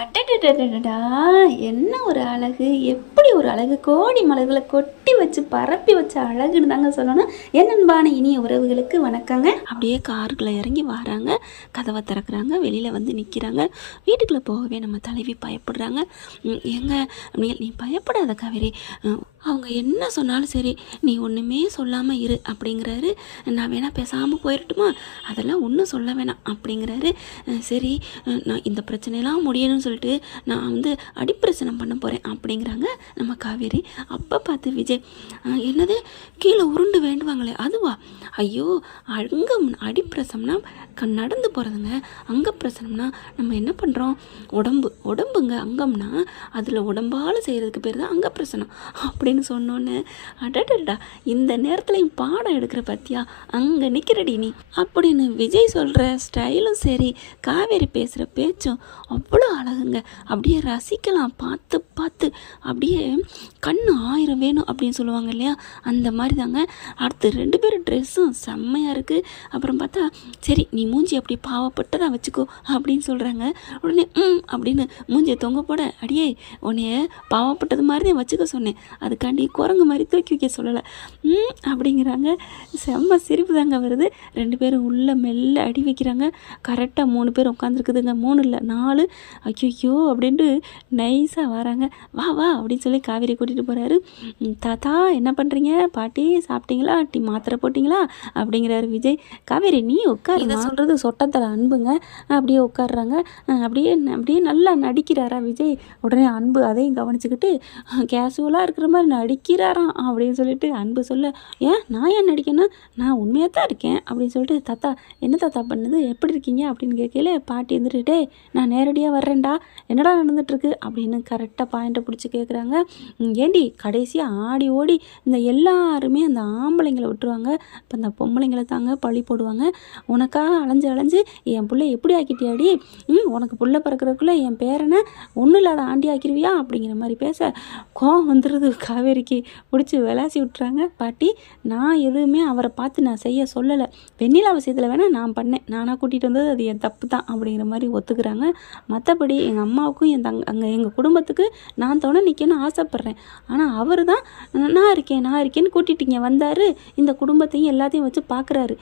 அடடடடடா! என்ன ஒரு அழகு! எப்படி ஒரு அழகு! கோடி மலர்கள கொட்டி வச்சு, பரப்பி வச்ச அழகுன்னு தாங்க சொல்லணும். என் அன்பான இனிய உறவுகளுக்கு வணக்கங்க. அப்படியே காருக்குள்ள இறங்கி வராங்க. கதவ திறக்குறாங்க. வெளியில வந்து நிக்கிறாங்க. வீட்டுக்குள்ள போகவே நம்ம தலைவி பயப்படுறாங்க. "ஏங்க" அப்படின்னு, "நீ பயப்படாத காவேரி. அவங்க என்ன சொன்னாலும் சரி, நீ ஒண்ணுமே சொல்லாம இரு" அப்படிங்கிறாரு. "நான் வேணா பேசாம போயிரட்டுமா?" "அதெல்லாம் ஒண்ணும் சொல்ல வேணாம்" அப்படிங்கிறாரு. சரி, நான் இந்த பிரச்சனையெல்லாம் முடியணும்னு சொல்லிட்டு நான் வந்து அடிப்பிரசனம் பண்ண போகிறேன்" அப்படிங்கிறாங்க நம்ம காவேரி. அப்போ பார்த்து விஜய், என்னது கீழே உருண்டு வேண்டுவாங்களே அதுவா? ஐயோ, அங்கம் அடிப்பிரசம்னா நடந்து போகிறதுங்க. அங்கப்பிரசனம்னா நம்ம என்ன பண்ணுறோம்? உடம்புங்க. அங்கம்னா அதில் உடம்பால் செய்கிறதுக்கு பேர் தான் அங்கப்பிரசனம் அப்படின்னு சொன்னோன்னே, அடடடா, இந்த நேரத்துலையும் பாடம் எடுக்கிற பத்தியா, அங்கே நிற்கிறடி நீ அப்படின்னு விஜய் சொல்கிற ஸ்டைலும் சரி, காவேரி பேசுகிற பேச்சும் அவ்வளோ அழகுங்க. அப்படியே ரசிக்கலாம். பார்த்து பார்த்து அப்படியே கண்ணு ஆயிரம் வேணும் அப்படின்னு சொல்லுவாங்க இல்லையா, அந்த மாதிரி தாங்க. அடுத்து 2 பேரும் ட்ரெஸ்ஸும் செம்மையாக இருக்குது. அப்புறம் பார்த்தா, சரி நீ மூஞ்சி அப்படி பாவப்பட்டதான் வச்சுக்கோ அப்படின்னு சொல்கிறாங்க. உடனே அப்படின்னு மூஞ்சியை தொங்க போட, அடியே உன்னைய பாவப்பட்டது மாதிரி தான் வச்சுக்க சொன்னேன், அதுக்காண்டி குரங்கு மாதிரி தூக்கி வைக்க சொல்லலை அப்படிங்கிறாங்க. செம்ம சிரிப்பு தாங்க வருது. 2 பேரும் உள்ள மெல்ல அடி வைக்கிறாங்க. கரெக்டாக 3 பேர் உட்காந்துருக்குதுங்க. 3 இல்லை 4. ஐயோ அப்படின்ட்டு நைஸாக வராங்க. வா வா அப்படின்னு சொல்லி காவேரி கூட்டிகிட்டு போகிறாரு. தாத்தா என்ன பண்ணுறீங்க? பாட்டி சாப்பிட்டீங்களா? மாத்திரை போட்டிங்களா? அப்படிங்கிறாரு விஜய். காவேரி நீ உட்காரு. இதை சொல்கிறது சொட்டத்தில் அன்புங்க. அப்படியே உட்காடுறாங்க. அப்படியே அப்படியே நல்லா நடிக்கிறாரா விஜய். உடனே அன்பு அதையும் கவனிச்சுக்கிட்டு, கேஷுவலாக இருக்கிற மாதிரி நடிக்கிறாராம் அப்படின்னு சொல்லிட்டு அன்பு சொல்ல, நான் ஏன் நடிக்கணும்? நான் உண்மையாக தான் இருக்கேன் அப்படின்னு சொல்லிட்டு, தாத்தா என்ன தாத்தா பண்ணுது, எப்படி இருக்கீங்க அப்படின்னு கேட்கல, பாட்டி இருந்துட்டு, நான் நேரடியாக வர்றேன்டா, என்னடா நடந்துட்டுருக்கு அப்படின்னு கரெக்டாக பாயிண்ட்டை பிடிச்சி கேட்குறாங்க. ஏண்டி கடைசியாக ஆடி ஓடி இந்த எல்லாருமே அந்த ஆம்பளைங்களை விட்டுருவாங்க, இப்போ அந்த பொம்பளைங்களை தாங்க பழி போடுவாங்க. உனக்காக அலைஞ்சு அலைஞ்சு என் பிள்ளை எப்படி ஆக்கிட்டியாடி, உனக்கு புள்ள பிறக்கிறதுக்குள்ளே என் பேரனை ஒன்றும் இல்லாத ஆண்டி ஆக்கிடுவியா அப்படிங்கிற மாதிரி பேச, கோவம் வந்துடுது காவேரிக்கு. பிடிச்சி விளாசி விட்டுறாங்க. பாட்டி நான் எதுவுமே அவரை பார்த்து நான் செய்ய சொல்லலை, வெண்ணிலா விஷயத்தில் வேணால் நான் பண்ணேன், நானாக கூட்டிகிட்டு வந்தது அது என் தப்பு தான் அப்படிங்கிற மாதிரி ஒத்துக்கிறாங்க. மற்றபடி எங்கள் அம்மாவுக்கும் அங்கே எங்கள் குடும்பத்துக்கு நான் துணை நிற்கணும்னு ஆசைப்பட்றேன். ஆனால் அவர் தான் நான் இருக்கேன்னு கூட்டிகிட்டீங்க வந்தார், இந்த குடும்பத்தையும் எல்லாத்தையும் வச்சு பார்க்குறாரு.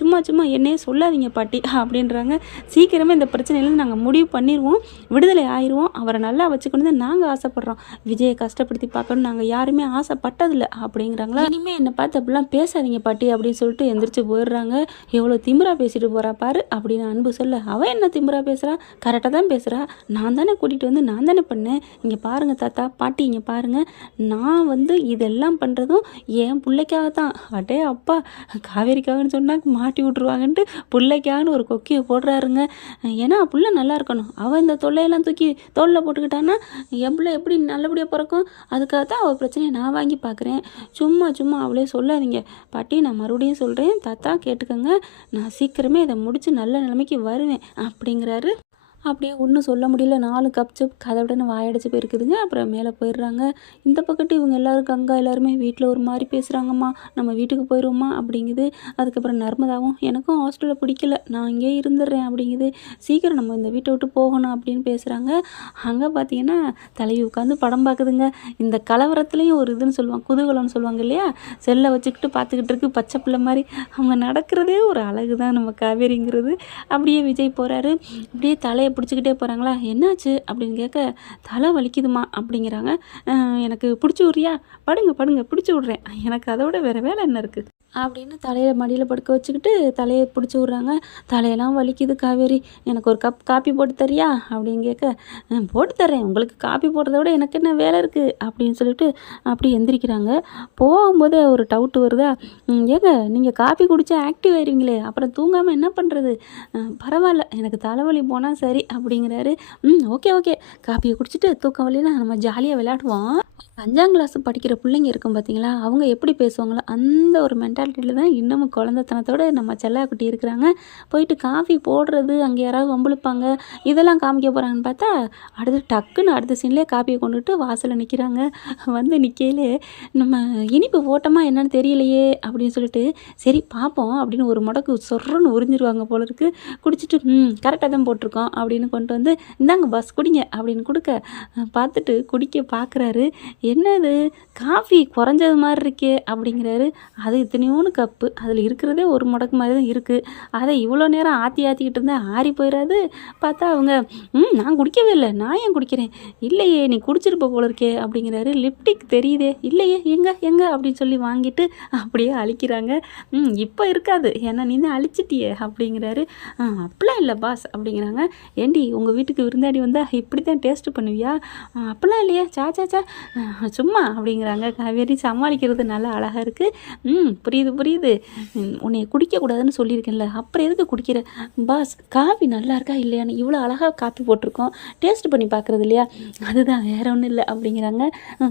சும்மா சும்மா என்னையே சொல்லாதீங்க பாட்டி அப்படின்றாங்க. சீக்கிரமே இந்த பிரச்சனையிலேருந்து நாங்கள் முடிவு பண்ணிடுவோம், விடுதலை ஆயிடுவோம், அவரை நல்லா வச்சுக்கணும் தான் நாங்கள் ஆசைப்பட்றோம், விஜயை கஷ்டப்படுத்தி பார்க்கணும் நாங்கள் யாருமே ஆசைப்பட்டதில்லை அப்படிங்கிறாங்களா. இனிமேல் என்னை பார்த்து அப்படிலாம் பேசாதீங்க பாட்டி அப்படின்னு சொல்லிட்டு எந்திரிச்சு போயிடுறாங்க. எவ்வளோ திமிரா பேசிட்டு போகிறா பாரு அப்படின்னு அன்பு சொல்ல, அவள் என்ன திமிரா பேசுகிறா, கரெக்டாக தான் பேசுகிறா, நான் தானே கூட்டிகிட்டு வந்து நான் தானே பண்ணேன், இங்கே பாருங்கள் தாத்தா பாட்டி, இங்கே பாருங்கள், நான் வந்து இதெல்லாம் பண்ணுறதும் என் பிள்ளைக்காக தான். அடே அப்பா, காவேரிக்காகன்னு சொன்னால் மாட்டி விட்ருவாங்கன்ட்டு பிள்ளைக்காகனு ஒரு கொக்கியை போடுறாருங்க. ஏன்னா புள்ள நல்லா இருக்கணும், அவள் இந்த தொல்லையெல்லாம் தூக்கி தோளில் போட்டுக்கிட்டான்னா என் பிள்ளை எப்படி நல்லபடியாக பிறக்கும், அதுக்காக தான் அவள் பிரச்சனையை நான் வாங்கி பார்க்குறேன், சும்மா சும்மா அவளே சொல்லாதீங்க பாட்டி, நான் மறுபடியும் சொல்கிறேன் தாத்தா கேட்டுக்கோங்க, நான் சீக்கிரமே இதை முடித்து நல்ல நிலைமைக்கு வருவேன் அப்படிங்கிறாரு. அப்படியே ஒன்றும் சொல்ல முடியல. 4 கப் சப் கதவுடனே வாயடிச்சு போயிருக்குதுங்க. அப்புறம் மேலே போயிடுறாங்க. இந்த பக்கத்து இவங்க எல்லாரும் கங்கா எல்லாருமே வீட்டில் ஒரு மாதிரி பேசுகிறாங்கம்மா, நம்ம வீட்டுக்கு போயிடுவோம்மா அப்படிங்குது. அதுக்கப்புறம் நர்மதாவும், எனக்கும் ஹாஸ்டலில் பிடிக்கல, நான் இங்கே இருந்துடுறேன் அப்படிங்குது. சீக்கிரம் நம்ம இந்த வீட்டை விட்டு போகணும் அப்படின்னு பேசுகிறாங்க. அங்கே பார்த்தீங்கன்னா தலைவி உட்காந்து படம் பார்க்குதுங்க. இந்த கலவரத்துலேயும் ஒரு இதுன்னு சொல்லுவாங்க, குதூகலம்னு சொல்லுவாங்க இல்லையா, செல்லை வச்சுக்கிட்டு பார்த்துக்கிட்டு இருக்கு பச்சை பிள்ளை மாதிரி. அவங்க நடக்கிறதே ஒரு அழகு தான் நம்ம காவேரிங்கிறது. அப்படியே விஜய் போகிறாரு. அப்படியே தலையை பிடிச்சிக்கிட்டே போகிறாங்களா, என்னாச்சு அப்படின்னு கேட்க, தலை வலிக்குதுமா அப்படிங்கிறாங்க. எனக்கு பிடிச்சி விட்றியா, படுங்க பிடிச்சி விட்றேன், எனக்கு அதை விட வேறு வேலை என்ன இருக்குது அப்படின்னு தலையில் மடியில் படுக்க வச்சுக்கிட்டு தலையை பிடிச்சி விட்றாங்க. தலையெல்லாம் வலிக்குது காவேரி, எனக்கு ஒரு கப் காப்பி போட்டு தரியா அப்படின்னு கேட்க, போட்டு தரேன், உங்களுக்கு காப்பி போடுறத விட எனக்கு என்ன வேலை இருக்குது அப்படின்னு சொல்லிட்டு அப்படி எந்திரிக்கிறாங்க. போகும்போதே ஒரு டவுட்டு வருதா, ஏங்க நீங்கள் காப்பி குடித்தா ஆக்டிவ் ஆயிடுவீங்களே, அப்புறம் தூங்காமல் என்ன பண்ணுறது, பரவாயில்ல எனக்கு தலைவலி போனால் சரி அப்படிங்கிறாரு. ஓகே காப்பியை குடிச்சிட்டு தூக்கம் வலினா நம்ம ஜாலியாக விளையாடுவோம். 5ஆம் கிளாஸ் படிக்கிற பிள்ளைங்க இருக்கும் பார்த்தீங்களா, அவங்க எப்படி பேசுவாங்களோ அந்த ஒரு மென்டாலிட்டி மென்டாலிட்டியில் தான் இன்னமும் குழந்தைத்தனத்தோடு நம்ம செல்லாக்குட்டி இருக்கிறாங்க. போயிட்டு காஃபி போடுறது, அங்கே யாராவது வம்பிழுப்பாங்க, இதெல்லாம் காமிக்க போகிறாங்கன்னு பார்த்தா டக்குன்னு அடுத்த சீன்லேயே காப்பியை கொண்டுட்டு வாசலில் நிற்கிறாங்க. வந்து நிற்கையிலே நம்ம இனிப்பு போட்டோமா என்னன்னு தெரியலையே அப்படின்னு சொல்லிட்டு சரி பார்ப்போம் அப்படின்னு ஒரு முடக்கு சொர்றன்னு உறிஞ்சிருவாங்க போல இருக்குது. குடிச்சிட்டு கரெக்டாக தான் போட்டிருக்கோம் அப்படின்னு கொண்டு வந்து இந்தாங்க பாஸ் குடிங்க அப்படின்னு கொடுக்க பார்த்துட்டு குடிக்க பார்க்குறாரு. என்னது காஃபி குறைஞ்சது மாதிரி இருக்கே அப்படிங்கிறாரு. அது இத்தனையோன்னு கப்பு, அதில் இருக்கிறதே ஒரு முடக்கு மாதிரி தான் இருக்குது. அதை இவ்வளோ நேரம் ஆற்றிக்கிட்டு இருந்தால் ஆறி போயிடாது. பார்த்தா அவங்க நான் குடிக்கவே இல்லை, நான் ஏன் குடிக்கிறேன், இல்லையே நீ குடிச்சிருப்ப போல இருக்கே அப்படிங்கிறாரு. லிப்டிக் தெரியுதே, இல்லையே எங்கே அப்படின்னு சொல்லி வாங்கிட்டு அப்படியே அழிக்கிறாங்க. இப்போ இருக்காது ஏன்னா நீ தான் அழிச்சிட்டியே அப்படிங்கிறாரு. அப்படிலாம் இல்லை பாஸ் அப்படிங்கிறாங்க. ஏண்டி உங்கள் வீட்டுக்கு விருந்தாடி வந்தால் இப்படி தான் டேஸ்ட்டு பண்ணுவியா? அப்படிலாம் இல்லையா, சா சும்மா அப்படிங்கிறாங்க. காவேரி சமாளிக்கிறது நல்லா அழகாக இருக்குது. புரியுது. உன்னை குடிக்கக்கூடாதுன்னு சொல்லியிருக்கேன்ல, அப்புறம் எதுக்கு குடிக்கிற? பாஸ் காஃபி நல்லா இருக்கா இல்லையான்னு இவ்வளோ அழகாக காஃபி போட்டிருக்கோம், டேஸ்ட் பண்ணி பார்க்குறது இல்லையா, அதுதான் வேற ஒன்றும் இல்லை அப்படிங்கிறாங்க.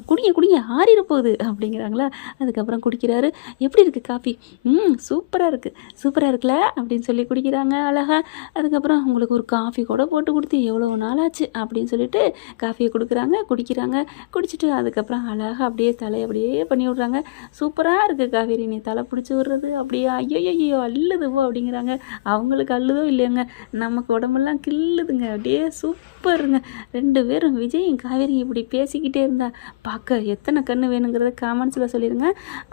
குடிங்க ஆறிட போகுது அப்படிங்கிறாங்களா. அதுக்கப்புறம் குடிக்கிறாரு. எப்படி இருக்குது காஃபி? சூப்பராக இருக்குல்ல அப்படின்னு சொல்லி குடிக்கிறாங்க அழகாக. அதுக்கப்புறம் உங்களுக்கு ஒரு காஃபி கூட போட்டு கொடுத்து எவ்வளோ நாளாச்சு அப்படின்னு சொல்லிட்டு காஃபியை குடிக்கிறாங்க. குடிச்சிட்டு அதுக்கப்புறம் அழகாக அப்படியே தலையை அப்படியே பண்ணி விட்றாங்க. சூப்பராக இருக்குது காவேரி, நீ தலை பிடிச்சி விட்றது அப்படியே ஐயோ அள்ளுதுவோ அப்படிங்கிறாங்க. அவங்களுக்கு அள்ளுதோ இல்லையாங்க, நமக்கு உடம்பெல்லாம் கிள்ளுதுங்க, அப்படியே சூப்பருங்க. 2 பேரும் விஜயும் காவேரி இப்படி பேசிக்கிட்டே இருந்தா பார்க்க எத்தனை கண்ணு வேணுங்கிறத காமெண்ட்ஸில் சொல்லிடுங்க.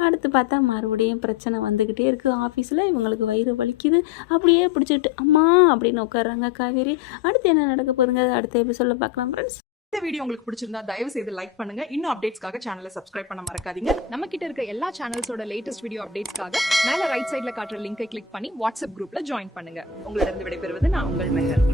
அடுத்து பார்த்தா மறுபடியும் பிரச்சனை வந்துக்கிட்டே இருக்குது ஆஃபீஸில். இவங்களுக்கு வயிறு வலிக்குது, அப்படியே பிடிச்சிட்டு அம்மா அப்படின்னு உட்காடுறாங்க காவேரி. அடுத்து என்ன நடக்க போகுதுங்க அடுத்த எபிசோடில் பார்க்கலாம் ஃப்ரெண்ட்ஸ். இந்த வீடியோ உங்களுக்கு பிடிச்சிருந்தா தயவு செய்து லைக் பண்ணுங்க. இன்னும் அப்டேட்ஸ்க்காக சேனலை சப்ஸ்கிரைப் பண்ண மறக்காதீங்க. நம்ம கிட்ட இருக்க எல்லா சேனல்ஸோட லேட்டஸ்ட் வீடியோ அப்டேட்ஸ்க்காக மேல ரைட் சைடுல காட்டுற லிங்கை கிளிக் பண்ணி வாட்ஸ்அப் குரூப்ல ஜாயின் பண்ணுங்க. உங்களிடம் விடைபெறுவது நான் உங்கள் மெஹர்.